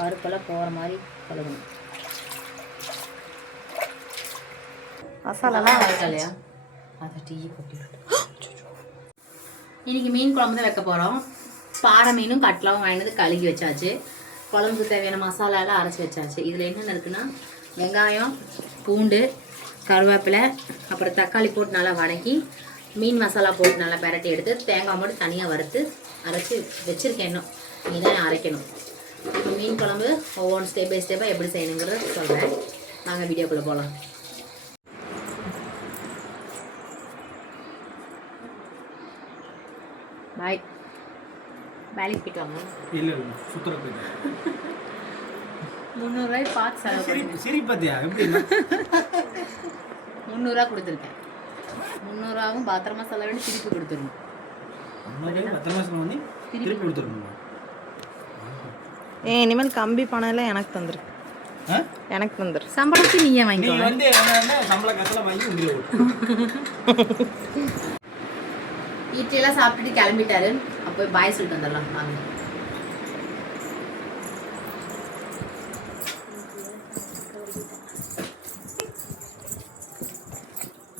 பருப்பெல்லாம் போகிற மாதிரி கழுகணும். மசாலாலாம் இல்லையா அதை டீ கொட்டி. இன்றைக்கி மீன் குழம்பு தான் வைக்க போகிறோம். பாறை மீனும் கட்லாவும் வாங்கினது கழுகி வச்சாச்சு. குழம்புக்கு தேவையான மசாலாலாம் அரைச்சி வச்சாச்சு. இதில் என்னென்ன இருக்குன்னா வெங்காயம், பூண்டு, கருவேப்பிலை, அப்புறம் தக்காளி போட்டு நல்லா வதக்கி மீன் மசாலா போட்டு நல்லா பெரட்டி எடுத்து தேங்காய் மட்டும் தனியாக வறுத்து அரைச்சி வச்சுருக்கேன். இன்னும் இதுதான் அரைக்கணும். இப்போ மீன் குழம்பு ஒவ்வொன்று ஸ்டெப் பை ஸ்டெப்பாக எப்படி செய்யணுங்கிறத சொல்கிறேன். நாங்கள் வீடியோக்குள்ளே போகலாம். பாய். வேலைக்கு போயிட்டு வாங்க. இல்லை சுற்றுலா போயிட்டு 300 பார்த்து செலவு சரி பார்த்தியா எப்படி 300 கொடுத்துருக்கேன். 300 பத்திரமா செலவு வேண்டி திருப்பி கொடுத்துருணும். பத்திரமா செலவு பண்ணி திருப்பி கொடுத்துருணும். இனிமேல் கம்பி பணம் எனக்கு தந்துரு. எனக்கு தந்துரு. சம்பளத்துக்கு நீயே வாங்கிக்கோ. வந்து சம்பள காசெல்லாம் வாங்கி உங்களுக்கு இட்லியெல்லாம் சாப்பிட்டுட்டு கிளம்பிட்டாரு. அப்போ பாய் சொல்லிட்டு வந்துடலாம் வாங்க.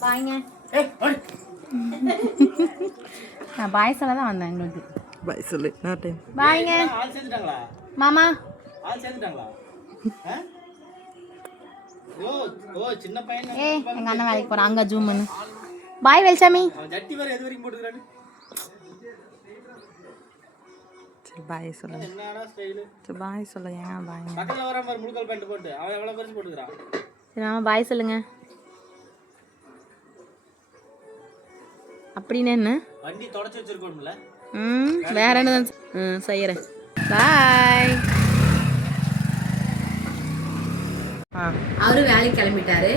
பாய்ங்க. நான் பாய் சொல்ல தான் வந்தேன். எங்களுக்கு பாய் சொல்லு. பாய்ங்க. ஆள் சேர்ந்துட்டாங்களா மாமா? ஆள் சேர்ந்துட்டாங்களா? ஓ சின்ன பையன். எங்க அண்ணன் வேலைக்கு போறான். அங்க ஜூம் பண்ணு. பாய் வெல்சாமி. ஜட்டி வேற எது வரைக்கும் போட்டுக்கறானே. சரி பாய் சொல்லு. என்னடா ஸ்டைல்? சரி பாய் சொல்லு. ஏன் பாய்? பக்கத்துல வர மாதிரி முழுக்கல் பேண்ட் போட்டு அவன் எவ்வளவு பெருசு போட்டுக்கறான். சரி மாமா பாய் சொல்லுங்க. அப்படின்னு என்ன? வண்டி தொடச்சு வச்சிருக்கோம்ல. வேற என்ன செய்யறேன். பாய். அவரு வேலைக்கு கிளம்பிட்டாரு.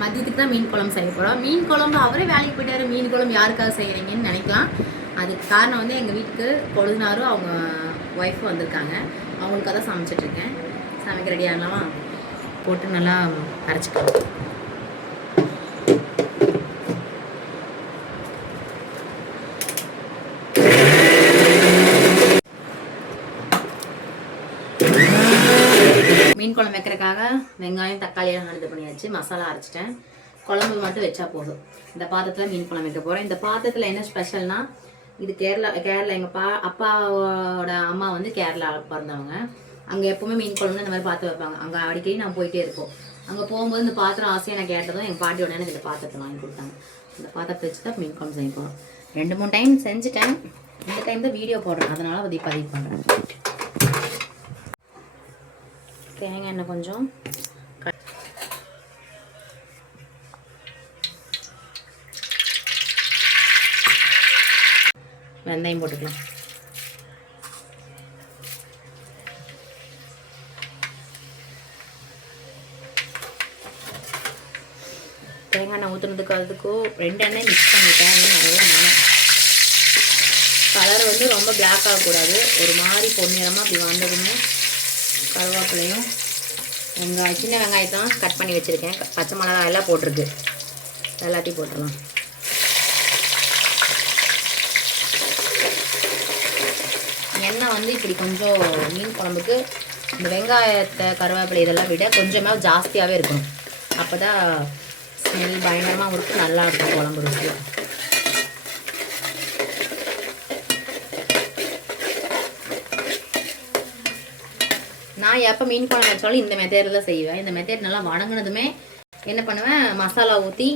மதியத்துக்கு தான் மீன் குழம்பு செய்ய போகிறோம். மீன் குழம்பு அவரே வேலைக்கு போயிட்டாரு. மீன் குழம்பு யாருக்காக செய்கிறீங்கன்னு நினைக்கலாம். அதுக்கு காரணம் வந்து எங்கள் வீட்டுக்கு கொழுதினாரும் அவங்க ஒய்ஃபும் வந்திருக்காங்க. அவங்களுக்காக தான் சமைச்சிட்ருக்கேன். சமைக்க ரெடி ஆகலாமா? போட்டு நல்லா அரைச்சிக்கலாம். மீன் குழம்பு வைக்கிறதுக்காக வெங்காயம் தக்காளியெல்லாம் நடுது பண்ணியாச்சு. மசாலா அரைச்சிட்டேன். குழம்பு மட்டும் வச்சா போதும். இந்த பாத்திரத்தில் மீன் குழம்பு வைக்க போகிறேன். இந்த பாத்திரத்தில் என்ன ஸ்பெஷல்னா, இது கேரளா எங்கள் அப்பாவோட அம்மா வந்து கேரளா பிறந்தவங்க. அங்கே எப்போவுமே மீன் குழம்புன்னு இந்த மாதிரி பாத்திரம் வைப்பாங்க. அங்கே அடிக்கடி நான் போயிட்டே இருக்கோம். அங்கே போகும்போது இந்த பாத்திரம் ஆசையாக நான் கேட்டதும் எங்கள் பாட்டியோட எனக்கு இந்த பாத்திரத்தை வாங்கி கொடுத்தாங்க. இந்த பாத்திரத்தை வச்சு தான் மீன் குழம்பு செய்ய போகிறோம். 2-3 டைம் செஞ்சுட்டேன். இந்த டைம் தான் வீடியோ போடுறேன். அதனால் பதிவு பண்ணுறேன். தேங்காய் எண்ணெய் கொஞ்சம், வெந்தயம் போட்டுக்கலாம். தேங்காய் எண்ணெய் ஊற்றுனதுக்கு அதுக்கும் 2 எண்ணெய் மிக்ஸ் பண்ணிட்டேன். நல்லா மனம் கலர் வந்து ரொம்ப பிளாக் ஆகக்கூடாது. ஒரு மாதிரி பொன்னிறமாக அப்படி வந்ததுமே கருவேப்பிலையும் வெங்காயம், சின்ன வெங்காயத்தான் கட் பண்ணி வச்சுருக்கேன். பச்சை மிளகாய் எல்லாம் போட்டிருக்கு. எல்லாத்தையும் போட்டுடலாம். எண்ணெய் வந்து இப்படி கொஞ்சம் மீன் குழம்புக்கு இந்த வெங்காயத்தை கருவேப்பிலை இதெல்லாம் விட கொஞ்சமாக ஜாஸ்தியாகவே இருக்கணும். அப்போ தான் ஸ்மெல் பயங்கரமாக இருக்கும். நல்லா இருக்கும் குழம்பு ருசி. நான் எப்போ மீன் குழம்பு வச்சாலும் இந்த மெத்தேடில் தான் செய்வேன். இந்த மெத்தேட் நல்லா வணங்கினதுமே என்ன பண்ணுவேன், மசாலா ஊற்றி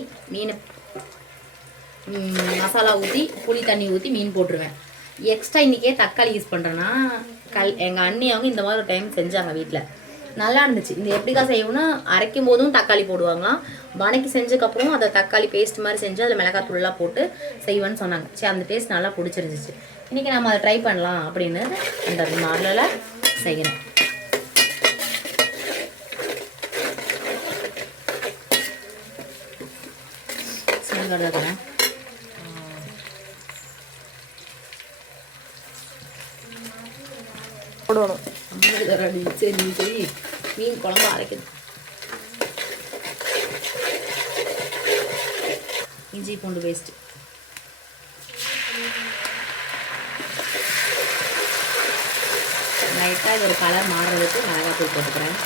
புளி தண்ணி ஊற்றி மீன் போட்டுருவேன். எக்ஸ்ட்ரா இன்றைக்கே தக்காளி யூஸ் பண்ணுறேன்னா எங்கள் அண்ணி அவங்க இந்த மாதிரி ஒரு டைம் செஞ்சாங்க வீட்டில். நல்லா இருந்துச்சு. இந்த எப்படிக்கா செய்யணும்னா, அரைக்கும் போதும் தக்காளி போடுவாங்களாம். வணக்கி செஞ்சதுக்கப்புறம் அதை தக்காளி பேஸ்ட் மாதிரி செஞ்சு அதில் மிளகாய் தூள்லாம் போட்டு செய்வேன்னு சொன்னாங்க. சரி, அந்த டேஸ்ட் நல்லா பிடிச்சிருந்துச்சு. இன்றைக்கி நம்ம அதை ட்ரை பண்ணலாம் அப்படின்னு அந்த மாடலில் செய்கிறேன். தரேன் போடணும். சரி சரி. மீன் குழம்பு அரைக்கணும். இஞ்சி பூண்டு பேஸ்ட், லைட்டாக இது ஒரு கலர் மாறுறதுக்கு மிளகாத்தூள் போட்டுக்கிறேன்.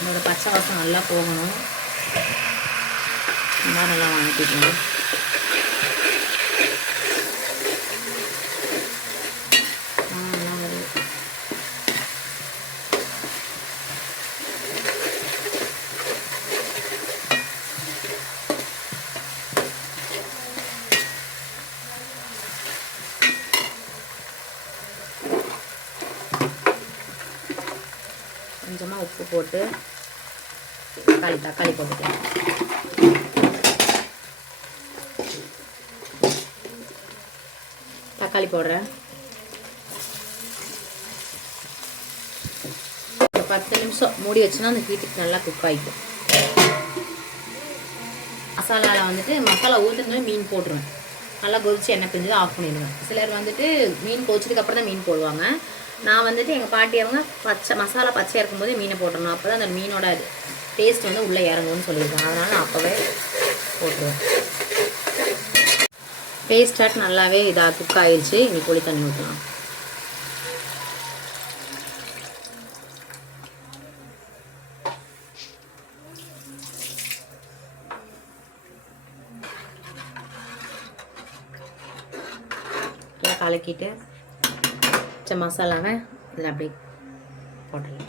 இதோட பச்சை வாசம் நல்லா போகணும். இந்த மாதிரி நல்லா வணக்கிக்கணும். கொஞ்சமாக உப்பு போட்டு தக்காளி போட்டுக்கலாம். தக்காளி போடுறேன். ஒரு 10 நிமிஷம் மூடி வச்சுன்னா அந்த ஹீட்டுக்கு நல்லா குக் ஆகிக்கும். மசாலாவில் வந்துட்டு மசாலா ஊற்றுறதுனால மீன் போட்டுருவேன். நல்லா கொதிச்சு எண்ணெய் பிரிஞ்சு ஆஃப் பண்ணிடுவேன். சிலர் வந்துட்டு மீன் கொதிச்சதுக்கப்புறம் தான் மீன் போடுவாங்க. நான் வந்துட்டு எங்கள் பாட்டி அவங்க மசாலா பச்சையாக இருக்கும்போது மீனை போட்டுடணும். அப்போ தான் அந்த மீனோட டேஸ்ட் வந்து உள்ளே இறங்கும்னு சொல்லியிருக்காங்க. அதனால் நான் அப்போவே போட்டுருவேன். பேஸ்டாட் நல்லாவே இதாக குக் ஆயிடுச்சு. இனி புளி தண்ணி ஊற்றலாம். கலக்கிட்டு மசாலாவை இதில் அப்படியே போட்டலாம்.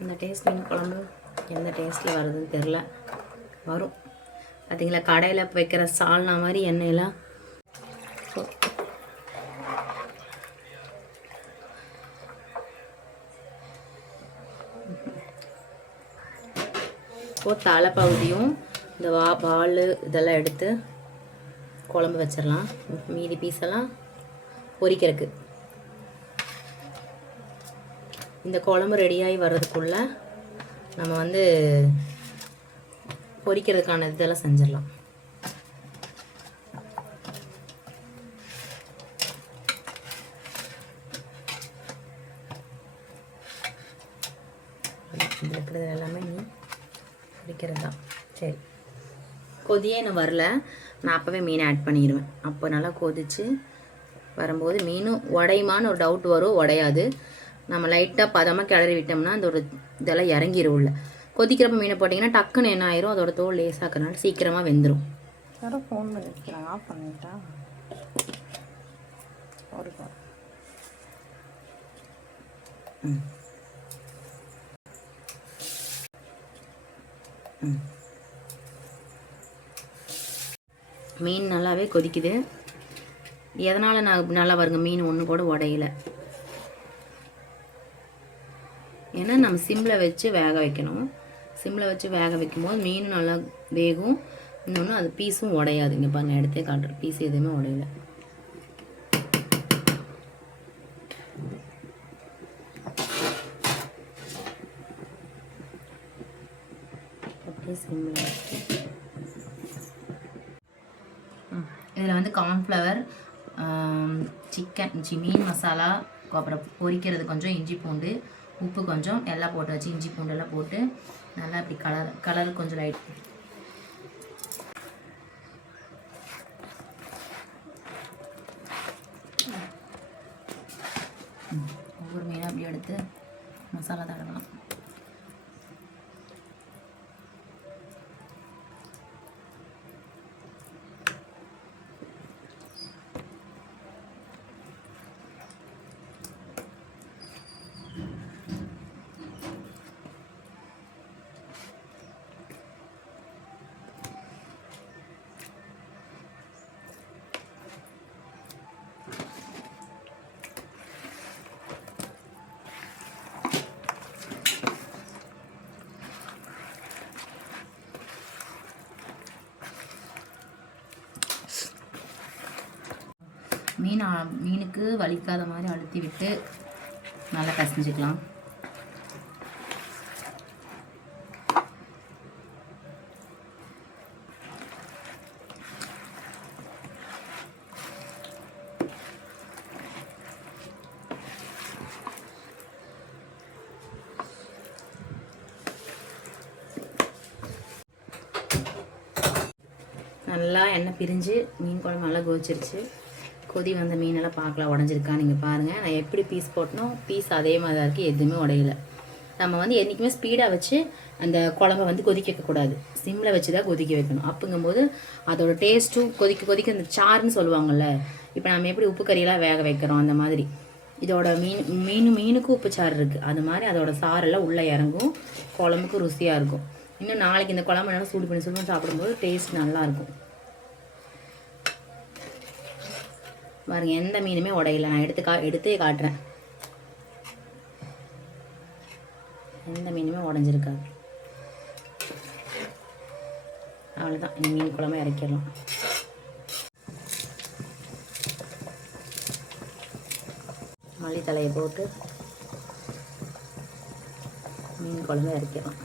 இந்த டேஸ்ட் மீன் குழம்பு எந்த டேஸ்ட்டில் வருதுன்னு தெரில. வரும் பார்த்தீங்களா, கடையில் வைக்கிற சால்னா மாதிரி எண்ணெயெல்லாம் தலை பகுதியும் இந்த வால் இதெல்லாம் எடுத்து குழம்பு வச்சிடலாம். மீதி பீஸெல்லாம் பொரிக்கிறதுக்கு. இந்த குழம்பு ரெடியாகி வர்றதுக்குள்ளே நம்ம வந்து பொரிக்கிறதுக்கான இதெல்லாம் செஞ்சிடலாம். இப்படி எல்லாமே பொரிக்கிறது தான். சரி, கொதியே இன்னும் வரல. நான் அப்போவே மீனை ஆட் பண்ணிடுவேன். அப்போ நல்லா கொதித்து வரும்போது மீனும் உடையுமான்னு ஒரு டவுட் வரும். உடையாது. நம்ம லைட்டாக பதமாக கிளறி விட்டோம்னா அந்த ஒரு இதெல்லாம் இறங்கிடும் உள்ள. கொதிக்கிறப்ப மீனை போட்டிங்கன்னா டக்குன்னு என்ன ஆயிரும், அதோட தோல் லேசாக்கிறனால சீக்கிரமாக வெந்துடும். யாரோ ஃபோன் பண்ணிக்கிறாங்க, ஆஃப் பண்ணிட்டா. மீன் நல்லாவே கொதிக்குது. எதனால் நான் நல்லா வருங்க, மீன் ஒன்று கூட உடையில. ஏன்னா நம்ம சிம்மில் வச்சு வேக வைக்கணும். சிம்மில் வச்சு வேக வைக்கும்போது மீன் நல்லா வேகும். இன்னொன்று அது பீஸும் உடையாது. இங்கே பாருங்க, எடுத்தே காட்டுற பீஸ் எதுவுமே உடையல. இதில் வந்து கார்ன்ஃப்ளவர், மீன் மசாலா, அப்புறம் பொரிக்கிறது கொஞ்சம், இஞ்சி பூண்டு, உப்பு கொஞ்சம் எல்லாம் போட்டு வச்சு இஞ்சி பூண்டெல்லாம் போட்டு நல்லா இப்படி கலர் கொஞ்சம் லைட் ஒவ்வொரு மீனாக அப்படி எடுத்து மசாலா தடவலாம். மீனுக்கு வலிக்காத மாதிரி அழுத்தி விட்டு நல்லா கசிஞ்சிக்கலாம். நல்லா எண்ணெய் பிரிஞ்சு மீன் குழம்பு நல்லா கொதிச்சிருச்சு. கொதி வந்த மீனெல்லாம் பார்க்கலாம் உடஞ்சிருக்கா. நீங்கள் பாருங்கள், நான் எப்படி பீஸ் போட்டனோ பீஸ் அதே மாதிரி தான் இருக்குது, எதுவுமே உடையல. நம்ம வந்து என்றைக்குமே ஸ்பீடாக வச்சு அந்த குழம்பை வந்து கொதிக்க வைக்கக்கூடாது, சிம்மில் வச்சு தான் கொதிக்க வைக்கணும். அப்படிங்கும்போது அதோட டேஸ்ட்டும் கொதிக்க கொதிக்க அந்த சாறுன்னு சொல்லுவாங்கள்ல, இப்போ நம்ம எப்படி உப்பு கறியெல்லாம் வேக வைக்கிறோம் அந்த மாதிரி இதோட மீனுக்கும் உப்பு சாறு இருக்குது. அது மாதிரி அதோட சாரெல்லாம் உள்ளே இறங்கும், குழம்புக்கு ருசியாக இருக்கும். இன்னும் நாளைக்கு இந்த குழம்பு நல்லா சூடு பண்ணி சாப்பிடும்போது டேஸ்ட் நல்லாயிருக்கும். பாருங்க, எந்த மீனுமே உடையில. நான் எடுத்தே காட்டுறேன். எந்த மீனுமே உடஞ்சிருக்காது. அவ்வளோதான், இந்த மீன் குழம்பு இறக்கிடலாம். மல்லித்தலையை போட்டு மீன் குழம்பு இறக்கிடலாம்.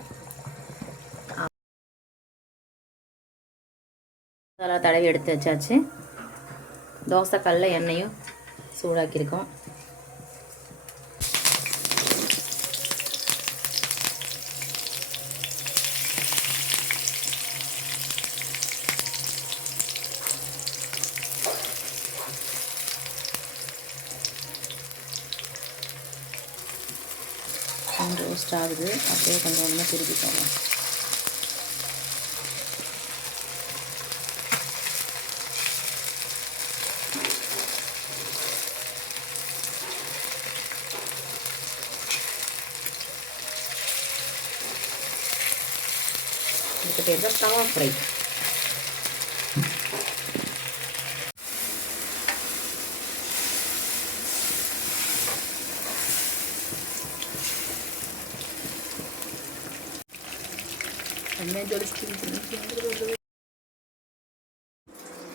அதெல்லாம் தடவி எடுத்து வச்சாச்சு. தோசைக்கல்ல எண்ணெயும் சூடாக்கியிருக்கோம். ரோஸ்ட் ஆகுது, அப்படியே கொஞ்சம் கொஞ்சமாக திருப்பி போகலாம். இதுக்கு பேர் தான் தவா ஃப்ரை.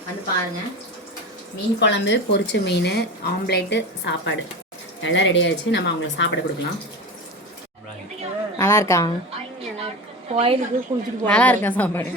வந்து பாருங்க, மீன் குழம்பு, பொரிச்ச மீன், ஆம்லேட்டு, சாப்பாடு எல்லாம் ரெடி ஆயிடுச்சு. நம்ம அவங்கள சாப்பாடு கொடுக்கலாம். நல்லா இருக்கா? கோயிலுக்கு குளிச்சுட்டு நல்லா இருக்கா சாப்பாடு?